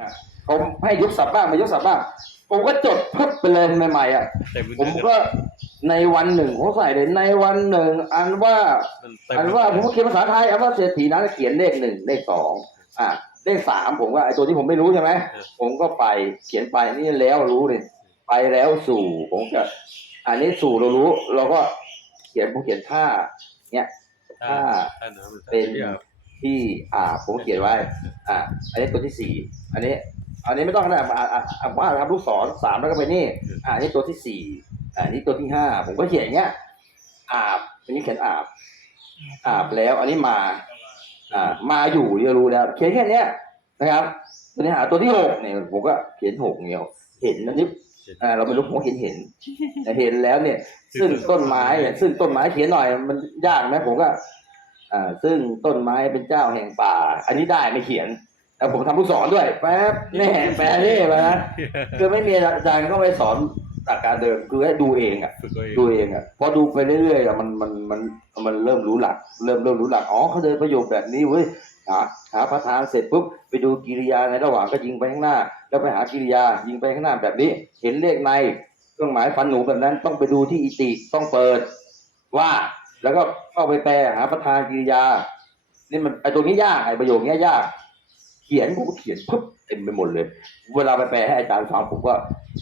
อะผมให้ยกศัพท์บ้างไม่ยกศัพท์บ้าง ผมก็จดพึบไปเลยใหม่ๆอะเต็มผมก็ในวันหนึ่งผมใส่เลยในวันหนึ่งอันว่ามันเต็มอันว่าผมก็เขียนภาษาไทยอันว่าเศรษฐีนั้นเขียนเลขหนึ่งเลขสองอะเลขสามผมว่าไอ้ตัวที่ผมไม่รู้ใช่ไหมผมก็ไปเขียนไปนี่แล้วรู้เลยไปแล้วสู่ผมก็อันนี้สู่เรารู้ เราก็เขียนผมเขียนท่า เนี่ยถ้าถ้าน้ำมันเป็นเดียว ที่อ่าผมเขียนไว้อ่าอันนี้ตัวที่สี่อันนี้ อันนี้ไม่ต้องขนาดอ่าอ่าอ่าว่าทำลูกศรสามแล้วก็ไปนี่อ่าอันนี้ตัวที่สี่อ่าอันนี้ตัวที่ห้าผมก็เขียนอย่างเงี้ยอาบอันนี้เขียนอาบ อาบแล้ว อันนี้มา อ่า มาอยู่เรียรู้แล้ว เขียนแค่เนี้ยนะครับตัวนี้หาตัวที่หกเนี่ยผมก็เขียนหกเงี้ยเห็นนะนิดอ่าเราไม่รู้ผมเห็นเห็นแต่เห็นแล้วเนี่ย ซึ่งต้นไม้เนี่ยซึ่งต้นไม้เขียนหน่อยมันยากไหมผมก็ อ่าซึ่งต้นไม้เป็นเจ้าแห่งป่า อันนี้ได้ไม่เขียนแต่ผมทำลูกศรด้วยแป๊บแน่แปลนี่มานะคือไม่มีอาจารย์ก็ไปสอนหลักการเดิมคือให้ดูเองอะฝึกตัวเองดูเองอะพอดูไปเรื่อยๆอะมันมันมันมันเริ่มรู้หลัก เริ่มเริ่มรู้หลักอ๋อเขาเดินประโยคแบบนี้เว้ยหาหาประธานเสร็จปุ๊บไปดูกิริยาในระหว่างก็ยิงไปข้างหน้า แล้วไปหากิริยายิงไปข้างหน้าแบบนี้ เห็นเลขในเครื่องหมายฟันหนูแบบนั้นต้องไปดูที่อิติต้องเปิดว่า แล้วก็เข้าไปแปลหาประธานกิริยา นี่มันไอตัวนี้ยากไอประโยคนี้ยาก เขียนผมก็เขียนปุ๊บเต็มไปหมดเลย เวลาไปแปลให้อาจารย์ฟังผมก็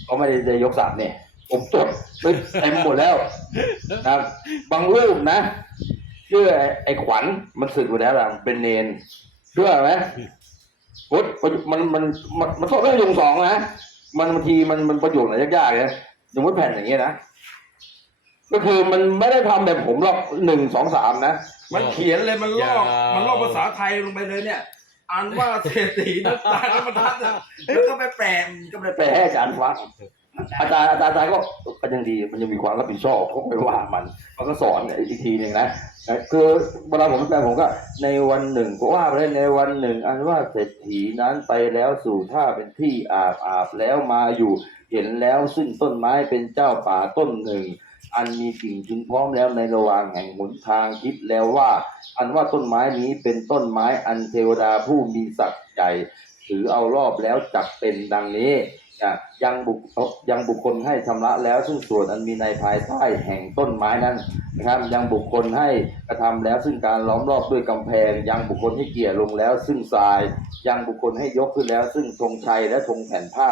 เขาไม่ได้จะยกศัพท์เนี่ย ผมจดไปเต็มหมดแล้วนะครับบางรูปนะเชื่อไอ้ขวัญมันสึกไปแล้วล่ะเป็นเนนเชื่อไหมพุทธมันมันมันมันต้องเรื่องยงสองนะมันบางทีมันมันประโยชน์อะไรยากๆนะสมมติแผ่นอย่างเงี้ยนะ ก็คือมันไม่ได้ทำแบบผมหรอกหนึ่งสองสามนะ มันเขียนเลยมันลอกมันลอกภาษาไทยลงไปเลยเนี่ยอ่านว่าเศรษฐีน้ำตาลน้ำตาลอะแล้วก็ไปแปลมันก็ไม่ได้แปลให้อาจารย์ฟังอาจารย์อาจารย์อาจารย์ก็ก็ยังดีมันยังมีความรับผิดชอบเขาไม่ว่ามันมันก็สอนอีกทีหนึ่งนะคือเวลาผมแปลผมก็ในวันหนึ่งก็ว่าไปเลยในวันหนึ่ง อันว่าเศรษฐีนั้นไปแล้วสู่ท่าเป็นที่อาบอาบแล้วมาอยู่ เห็นแล้วซึ่งต้นไม้เป็นเจ้าป่าต้นหนึ่ง อันมีกิ่งจึงพร้อมแล้วในระหว่างแห่งหนทางคิดแล้วว่า อันว่าต้นไม้นี้เป็นต้นไม้อันเทวดาผู้มีศักดิ์ใหญ่ถือเอารอบแล้วจักเป็นดังนี้อะยังบุคยังบุคคลให้ชำระแล้วซึ่งส่วนอันมีในภายใต้แห่งต้นไม้นั้นนะครับยังบุคคลให้กระทำแล้วซึ่งการล้อมรอบด้วยกำแพง ยังบุคคลให้เกี่ยลงแล้ว ซึ่งทราย ยังบุคคลให้ยกขึ้นแล้ว ซึ่งธงชัยและธงแผ่นผ้า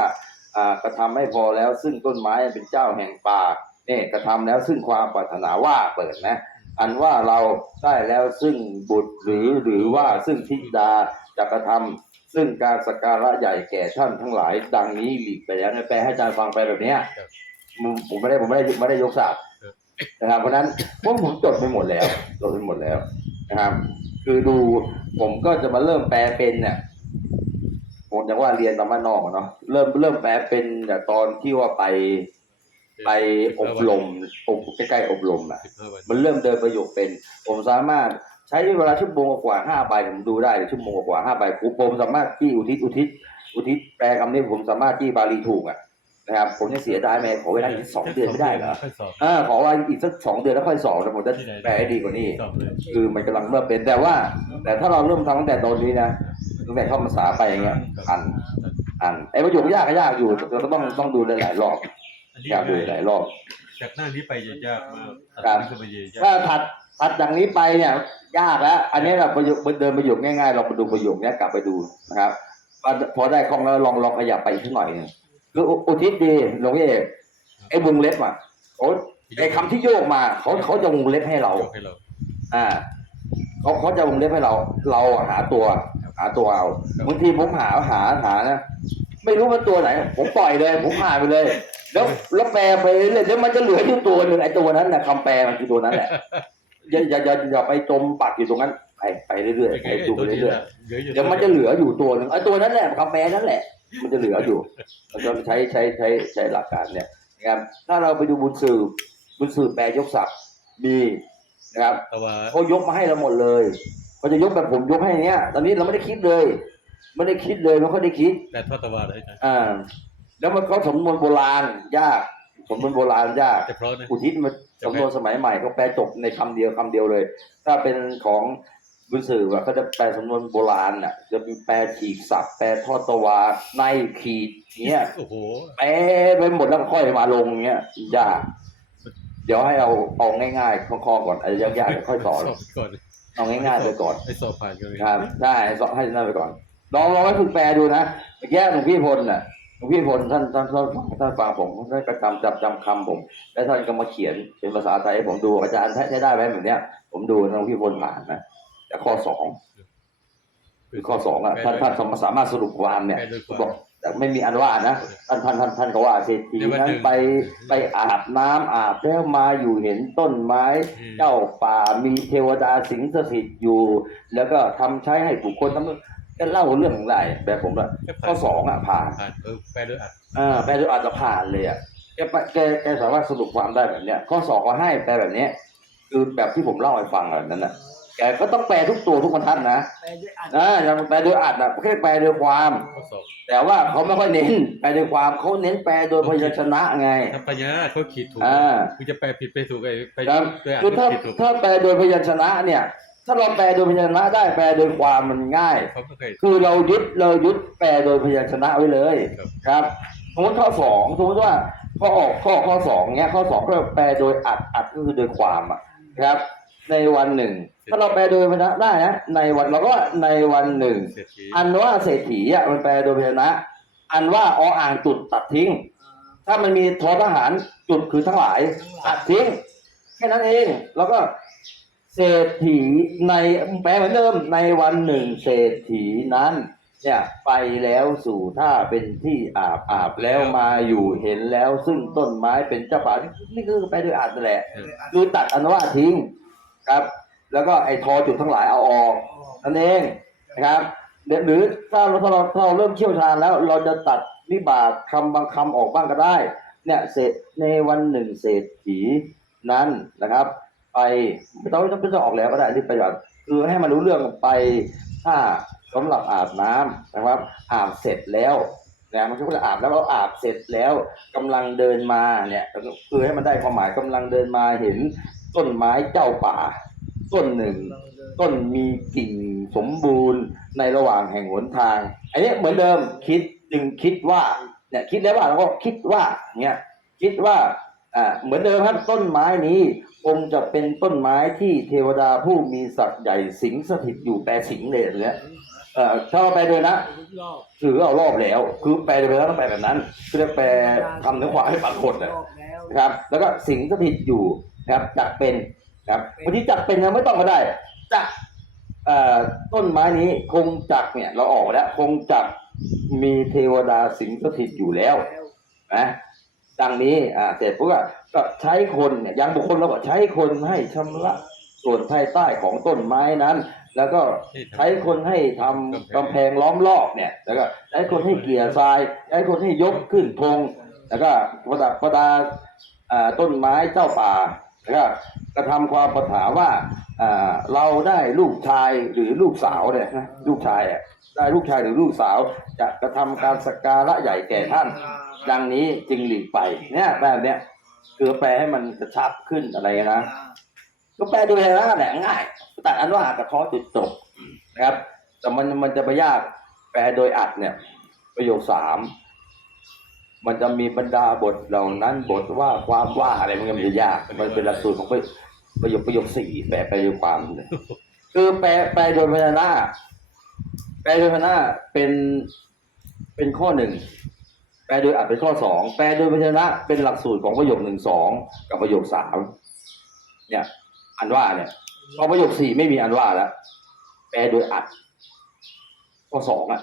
อ่ากระทำให้พอแล้วซึ่งต้นไม้อันเป็นเจ้าแห่งป่า นี่กระทำแล้วซึ่งความปรารถนาว่าเปิดนะ อันว่าเราได้แล้วซึ่งบุตรหรือหรือว่าซึ่งธิดาจะกระทำซึ่งการสการะใหญ่แก่ท่านทั้งหลาย ดังนี้หลีกไปแล้วเนี่ยแปลให้อาจารย์ฟังไปแบบเนี้ยผมไม่ได้ผมไม่ได้ไม่ได้ยกศัพท์นะครับเพราะนั้นพวกผมจดไปหมดแล้วจดไปหมดแล้วนะครับ คือดูผมก็จะมาเริ่มแปลเป็นเนี่ยผมยังว่าเรียนตอนบ้านนอกเนาะเริ่มเริ่มแปลเป็นแต่ตอนที่ว่าไป ไปอบรมอบใกล้ๆอบรมอะสิบห้าวันมันเริ่มเดินประโยคเป็น ผมสามารถใช้เวลาชั่วโมงกว่าห้าใบผมดูได้เลยชั่วโมงกว่าห้าใบผมผมสามารถจี้อุทิศอุทิศ อุทิศแปลคำนี้ผมสามารถจี้บาลีถูกอะนะครับผมยังเสียดายแม่ขอเวลาอีกสองเดือนไม่ได้เหรอค่อยสอบอ่าขอเวลาอีกสักสองเดือนแล้วค่อยสอนแล้วผมจะที่ไหนแปลให้ดีกว่านี้สอบเลยคือมันกำลังเริ่มเป็นแต่ว่า แต่ถ้าเราเริ่มทำตั้งแต่ตอนนี้นะตั้งแต่เข้าภาษาไปอย่างเงี้ยอันอันไอ้ประโยคยากก็ยากอยู่เราก็ต้องต้องดูหลายๆรอบ อันนี้อยากดูหลายรอบ จากหน้านี้ไปจะยากมากครับตัดขึ้นไปจะยากถ้าถัดถัดจากนี้ไปเนี่ย ยากแล้ว อันนี้เราประโยคเดินประโยคง่ายๆ เราไปดูประโยคเนี้ยกลับไปดูนะครับพอพอได้คล่องแล้วลองลองขยับไปอีกสักหน่อยหนึงคืออุอุทิศดีหลวงพี่เอกไอ้วงเล็บอะโอ้ไอ้คำที่โยกมาเขาเขาจะวงเล็บให้เรา ยกให้เรา อ่าเขาเขาจะวงเล็บให้เรา เราหาตัว หาตัวเอาบางทีผมหาหาหานะ ไม่รู้มันตัวไหน ผมปล่อยเลย ผมหาไปเลย แล้วแล้วแปลไปเรื่อยๆแล้วมันจะเหลืออยู่ตัวหนึ่งไอ้ตัวนั้นนะคำแปลมันคือตัวนั้นแหละอย่าอย่าอย่าอย่าไปจมปักอยู่ตรงนั้นไปไปเรื่อยๆไปดูไปเรื่อยๆเหลืออยู่เดี๋ยวมันจะเหลืออยู่ตัวหนึ่งไอ้ตัวนั้นแหละคำแปลนั่นแหละ มันจะเหลืออยู่เราจะใช้ใช้ใช้ใช้หลักการเนี่ยนะครับถ้าเราไปดูบุญสืบบุญสืบแปลยกศัพท์มีนะครับแต่ว่าเขายกมาให้เราหมดเลยเขาจะยกแบบผมยกให้เนี้ยตอนนี้เราไม่ได้คิดเลย ไม่ได้คิดเลยไม่ค่อยได้คิด แต่ทอดตะวันเลยนะอ่า แล้วมันเขาสำนวนโบราณยากสำนวนโบราณยากแต่เพราะนะ อุทิศมันสำนวนสมัยใหม่เขาแปลจบในคำเดียวคำเดียวเลย ถ้าเป็นของบุญสื่อว่าเขาจะแปลสำนวนโบราณน่ะ จะมีแปลฉีกสับแปลทอดตะวาในขีดเงี้ย โอ้โห แปลไปหมดแล้วค่อยมาลงเงี้ยยาก เดี๋ยวให้เอาเอาง่ายๆคล่องๆก่อนไอ้ยากๆเดี๋ยวค่อยสอน สอบก่อนเอาง่ายๆไปก่อน ไอ้สอบผ่านกันเลยครับได้สอนให้นั่นไปก่อน ลองลองให้ฝึกแปลดูนะเมื่อกี้หลวงพี่พลน่ะหลวงพี่พลท่านท่านท่านท่านฟังผมท่านก็จำจำจำคำผม แล้วท่านก็มาเขียนเป็นภาษาไทยให้ผมดูอาจารย์ใช้ได้ไหมแบบเนี้ย ผมดูหลวงพี่พลผ่านนะแต่ข้อสองคือข้อสองอะท่านท่านสามารถสรุปความเนี่ยแปลโดยความบอกแต่ไม่มีอันว่านะท่านท่านท่านท่านก็ว่าเศรษฐีในวันหนั้นึ่นงไปไปอาบน้ำอาบแล้วมาอยู่เห็นต้นไม้อืมเจ้าป่ามีเทวดาสิงสถิตอยู่ แล้วก็ทำใช้ให้บุคคลทั้ง ก็เล่าเรื่องอะไรแบบผมอะข้อสองอะผ่านผ่านเออแปลโดยอัดอ่าแปลโดยอาจจะผ่านเลยอะแกปะแกแกสามารถสรุปความได้แบบเนี้ยข้อสองก็ให้แปลแบบเนี้ยคือแบบที่ผมเล่าให้ฟังแบบนั้นน่ะแกก็ต้องแปลทุกตัวทุกบรรทัดนะไปด้วยอัดอ่าอย่างแปลโดยอัดนะแค่แปลโดยความข้อสอบแต่ว่าเขาไม่ค่อยเน้น แปลโดยความเขาเน้นแปลโดยพยัญชนะไงถ้าปัญญาเขาขีดถูกอ่าคุณจะแปลผิดไปถูกไอ้ไปครับโดยอัดคือก็ถ้าผิดถูกถ้าแปลโดยพยัญชนะเนี่ย ถ้าเราแปลโดยพยัญชนะได้แปลโดยความมันง่าย เขาไม่เคย คือเรายึดเรายึดแปลโดยพยัญชนะไว้เลยครับ ครับสมมติข้อสองสมมติว่าข้อออกข้อข้อสองเนี้ยข้อสองก็แปลโดยอัดอัดก็คือโดยความอะครับ ในวันหนึ่ง ถ้าเราแปลโดยพยัญชนะได้นะในวันเราก็ว่าในวันหนึ่ง เศรษฐีอันว่าเศรษฐีอะมันแปลโดยพยัญชนะ อันว่าออ่างจุดตัดทิ้ง ถ้ามันมีทอทหารจุดคือทั้งหลายตัดทิ้งแค่นั้นเอง แล้วก็ เศรษฐีในแปลเหมือนเดิมในวันหนึ่งเศรษฐีนั้น เนี่ยไปแล้วสู่ท่าเป็นที่อาบอาบแล้วมาอยู่เห็นแล้ว ซึ่งต้นไม้เป็นเจ้าป่านี่คือไปด้วยอาบนั่นแหละคือตัดอนว่าทิ้งครับ แล้วก็ไอ้ทอจุดทั้งหลายเอาออกนั่นเองนะครับหรือหรือถ้าเราถ้าเราถ้าเราเริ่มเชี่ยวชาญแล้ว เราจะตัดวิบากคำบางคำออกบ้างก็ได้ เนี่ยเศรษในวันหนึ่งเศรษฐีนั้นนะครับ ไปไม่ต้องไม่ต้องไม่ต้ออกแล้วก็ได้ที่ประโยชน์คือให้มันรู้เรื่องไปถ้าสำหรับอาบน้ำนะครับอาบเสร็จแล้วนะมันก็จะอาบแล้วเราอาบเสร็จแล้วกำลังเดินมาเนี่ยคือให้มันได้ความหมายกำลังเดินมาเห็นต้นไม้เจ้าป่า ต้นหนึ่ง ต้นมีกิ่งสมบูรณ์ในระหว่างแห่งหนทางอันนี้เหมือนเดิมคิดจึงคิดว่าเนี่ยคิดแล้วว่าเราก็คิดว่าเนี่ยคิดว่า อ่าเหมือนเดิมครับต้นไม้นี้คงจะเป็นต้นไม้ที่เทวดาผู้มีศักดิ์ใหญ่สิงสถิตอยู่แปลสิงเลยเนี่ยเอ่อถ้าเราแปลโดยนะถือเอารอบแล้ว คือแปลโดยแล้วต้องแปลแบบนั้นคือแปลทำเนื้อความให้ปรากฏนะรอบแล้วนะครับ แล้วก็สิงสถิตอยู่นะครับจักเป็นครับบางทีจักเป็นยังไม่ต้องก็ได้จักอ่อต้นไม้นี้คงจักเนี่ย เราออกแล้วคงจักมีเทวดาสิงสถิตอยู่แล้วนะ ดังนี้อ่าเสร็จปุ๊บก็ใช้คนเนี่ยยังบุคคลเราก็ใช้คนให้ชำระส่วนภายใต้ของต้นไม้นั้น แล้วก็ใช้คนให้ทำกำแพงล้อมรอบเนี่ย แล้วก็ใช้คนให้เกี่ยทราย ใช้คนให้ยกขึ้นธงแล้วก็ประดับประดาอ่าต้นไม้เจ้าป่าแล้วก็กระทำความประถาว่าอ่าเราได้ลูกชายหรือลูกสาวเนี่ยนะลูกชายอะได้ลูกชายหรือลูกสาวจะกระทำการสักการะใหญ่แก่ท่าน ดังนี้จึงหลีกไป เนี่ยแบบเนี้ยคือแปลให้มันกระชับขึ้นอะไรนะก็แปลโดยอะไรแหละง่ายตัดอันว่าหากระท้อจุดจบนะครับ แต่มันมันจะไปยาก แปลโดยอัดเนี่ย ประโยคสามมันจะมีบรรดาบทเหล่านั้นบทว่าความว่าอะไรมันก็มันจะยาก มันเป็นหลักสูตรของประประโยคประโยคสี่แปลไปโดยความเนี่ยคือแปลแปลโดยพยัญชนะแปลโดยพยัญชนะเป็นเป็นข้อหนึ่ง แปลโดยอัดเป็นข้อสองแปลโดยพยัญชนะเป็นหลักสูตรของประโยคหนึ่งสองกับประโยคสามเนี่ย อันว่าเนี่ยพอประโยคสี่ไม่มีอันว่าแล้วแปลโดยอัดข้อสองอะ